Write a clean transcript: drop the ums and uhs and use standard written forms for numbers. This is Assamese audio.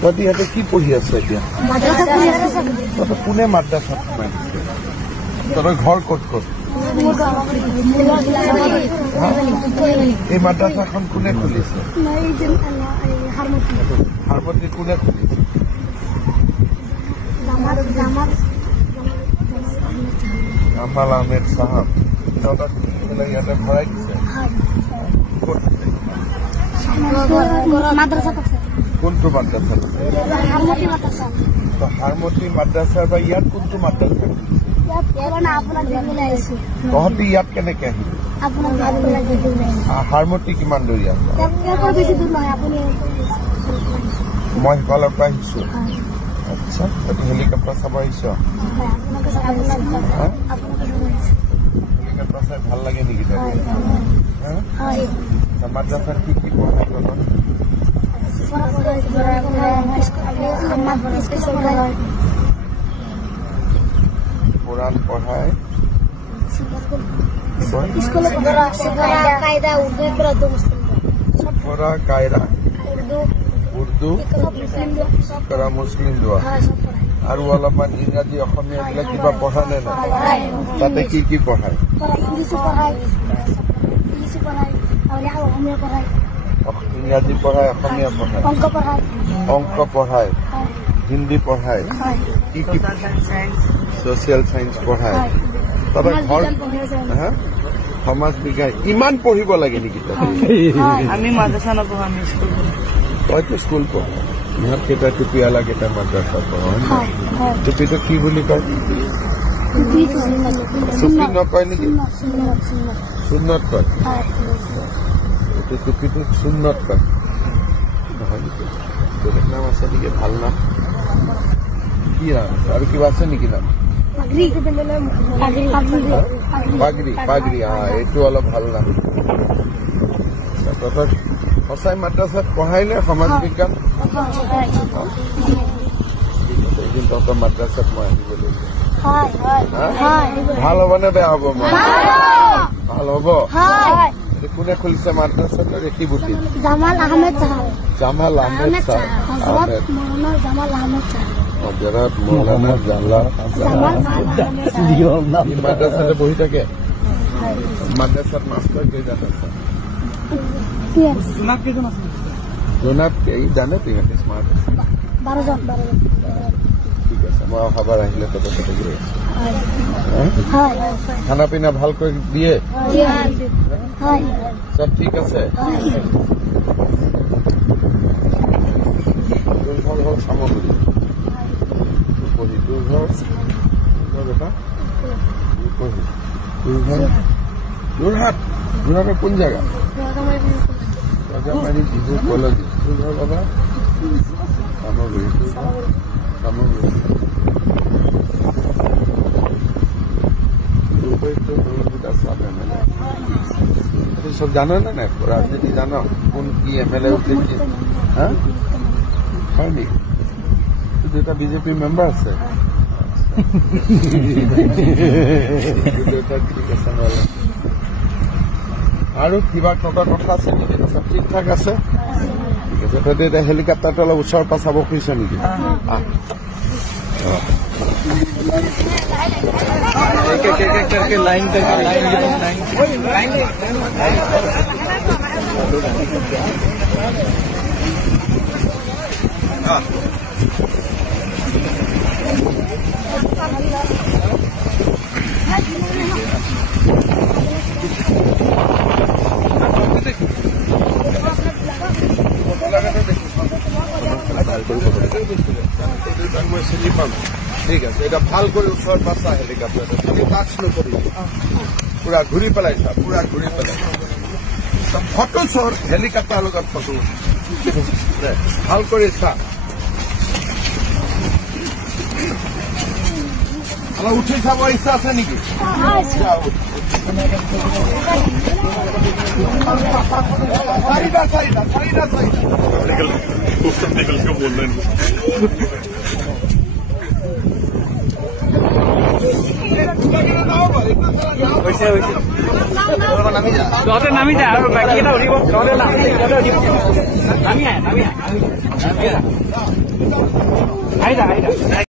তহঁতি ইয়াতে কি পঢ়ি আছ এতিয়া তহঁতৰ কোনে মাদ্ৰাছাত সোমাই দিছে তহঁতৰ ঘৰ ক'ত ক'ত এই মাদ্ৰাছাখন কোনে খুলিছে হাৰমতি কোনে খুলিছে জামাল আহমেদ চাহাব তহঁতক ইয়াতে ভৰাই দিছে কোনটো মাদ্ৰাছা হাৰমতি মাদ্ৰাছা বা ইয়াত কোনটো মাদ্ৰাছা তহঁতি ইয়াত কেনেকে আহিলি হাৰমতি কিমান দূৰ ইয়াত মই সিফালৰ পৰা আহিছো আচ্ছা তহঁতি হেলিকপ্টাৰ চাব আহিছ হেলিকপ্টাৰ চাই ভাল লাগে নেকি মাদ্ৰাছাত কি কি পঢ়াই কোরআন পড়ায় কায়দা উর্দু করা মুসলিম দোয়া আর অলপমান ইংরাজী অসমীয়া বিলাক কিবা পঢ়া নে না তাতে কি কি পঢ়ায় ইংৰাজী পঢ়ায় অসমীয়া পঢ়ায় অংক পঢ়ায় হিন্দী পঢ়ায় কি কি সোশিয়াল সায়েন্স পঢ়ায় তবে ঘৰ সমাজ বিজ্ঞান ইমান পঢ়িব লাগে নেকি আমি মাদ্ৰাছা নপঢ়ো আমি স্কুল তইতো স্কুল পঢ় ইহঁত কেইটা টুপিয়ালা কেইটা মাদ্ৰাছা পঢ় টুপিটো কি বুলি কয় টুপি নকয় নেকি সুন্নত কয় টুপিটো সুন্নত কয় নহয় নেকি বেলেগ নাম আছে নেকি ভাল নাম কি নাম আৰু কিবা আছে নেকি নাম পাগড়ি পাগড়ি এইটো অলপ ভাল নাম তহঁতক সঁচাই মাদ্ৰাছাত পঢ়াই নে সমাজ বিজ্ঞান এদিন তহঁতৰ মাদ্ৰাছাত মই আহিব লাগিব ভাল হ'ব নে বেয়া হ'ব মই ভাল হ'ব কোনে খুলিছে মাদ্ৰাছাটো ৰেখি বুটি জামাল আহমেদ চাহাব হজরত মৌলানা মাদ্রাসাতে বহি থাকে মাদ্রাসাত মাস্টার কেইজন আছে জোনাব এই জানে তিহঁতে স্মার্ট আছে 12 ঠিক আছে মই অহাবাৰ আহিলে তহঁতৰ তাতে গৈ খানা পিনা ভালকৈ দিয়ে সব ঠিক আছে ভাল সামগ্ৰী যোৰহাটৰ কোন জেগা ৰজামাৰী ডিব্ৰু কলেজ তোৰ ঘৰ বাবা সামগ্ৰী সব জানো না নাই রাজনীতি জানো কোন কি এমএলএ উঠেছে হ্যাঁ হয় নেকি দুটা বিজেপি মেম্বার আছে আৰু কিবা থকা কথা আছে নেকি সব ঠিক ঠাক আছে ঠিক আছে তহঁতে এতিয়া হেলিকপ্টাৰটো অলপ ওচৰৰ পৰা চাব খুজিছ নেকি লাইন মই চিনি পাম ঠিক আছে এটা ভাল কৰি ওচৰত বাছা হেলিকপ্টাৰটো তুমি টাচ নকৰিবি পুৰা ঘূৰি পেলাইছা পুৰা ঘূৰি পেলাইছা ফটো চৰ হেলিকপ্টাৰ লগত ফটো ভাল কৰি চা অলপ উঠি চাব ইচ্ছা আছে নেকি চাৰিটা তহঁতে নামি যা আৰু বাকীকেইটা উঠিব তহঁতে নামি আহ আহি যা